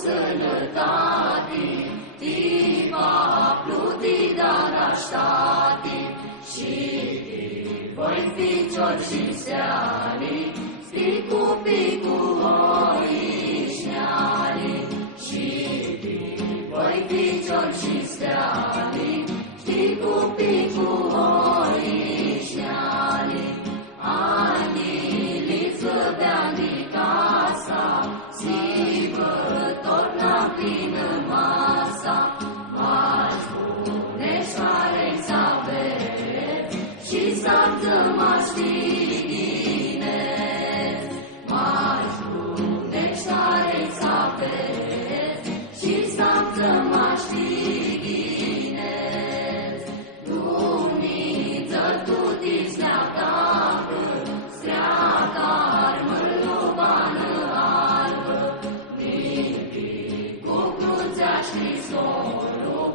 sănătate, ti va pluti darashtate, și voi ficior și seali, sti cu oișneali, și voi ficior și seali, sti cu oișneali, aniliță de-ani casa, si vă torna plină masa, v-aș pune șoareci aveți și să-ți mă știghineți. V-aș pune șoareci aveți și să-ți mă știghineți. Dumniță tu tiți leacă, streacă armă lubană albă, cu cruțea și sorul,